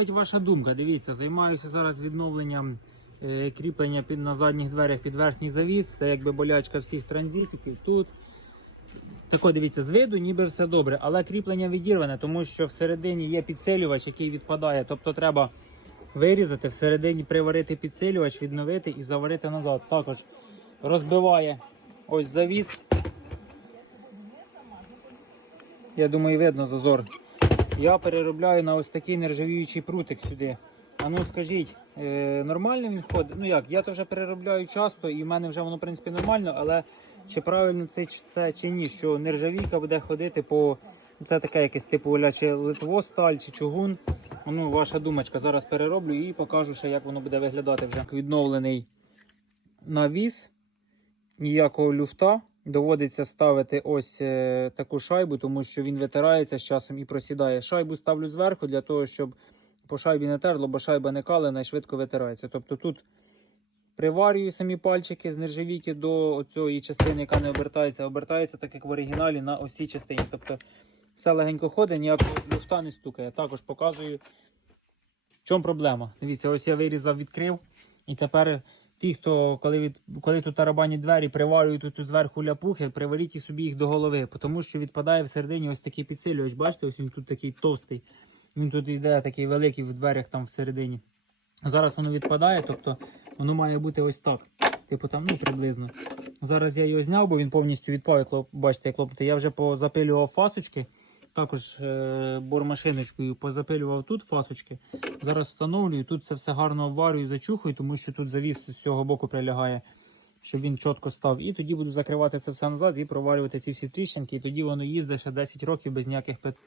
цікавить ваша думка. Дивіться, займаюся зараз відновленням е, кріплення під, на задніх дверях під верхній завіс. Це якби болячка всіх транзитів. Тут тако дивіться, з виду ніби все добре, але кріплення відірване, тому що всередині є підсилювач, який відпадає. Тобто треба вирізати, всередині приварити підсилювач, відновити і заварити назад. Також розбиває ось завіс. Я думаю, видно зазор. Я переробляю на ось такий нержавіючий прутик сюди. А ну скажіть, е, нормально він ходить? Ну як, я то вже переробляю часто і в мене вже воно в принципі нормально, але чи правильно це, це чи ні, що нержавійка буде ходити по. ну, Це таке якесь типу чи литвосталь, чи чугун. Ну, ваша думочка. Зараз перероблю і покажу ще, як воно буде виглядати вже. Відновлений навіс, ніякого люфта. Доводиться ставити ось е, таку шайбу, тому що він витирається з часом і просідає. Шайбу ставлю зверху для того, щоб по шайбі не терло, бо шайба не калена і швидко витирається. Тобто тут приварюю самі пальчики з нержавійки до цієї частини, яка не обертається, обертається так, як в оригіналі на ось цій частині. Тобто все легенько ходить, ніякого люфта не стукає. Також показую, в чому проблема. Дивіться, ось я вирізав, відкрив, і тепер ті, хто коли від коли тут тарабані двері приварюють тут зверху ляпухи, приваріть собі їх до голови, тому що відпадає всередині ось такий підсилювач. Бачите, ось він тут такий товстий. Він тут йде такий великий в дверях там всередині. Зараз воно відпадає, тобто воно має бути ось так. Типу там, ну приблизно. Зараз я його зняв, бо він повністю відпав, як бачите, як лопати. Я вже позапилював фасочки. Також е, бормашиночкою позапилював тут фасочки. Зараз встановлюю, тут це все гарно обварюю, зачухую, тому що тут завіс з цього боку прилягає, щоб він чітко став. І тоді буду закривати це все назад і проварювати ці всі тріщинки, і тоді воно їздить ще 10 років без ніяких питань.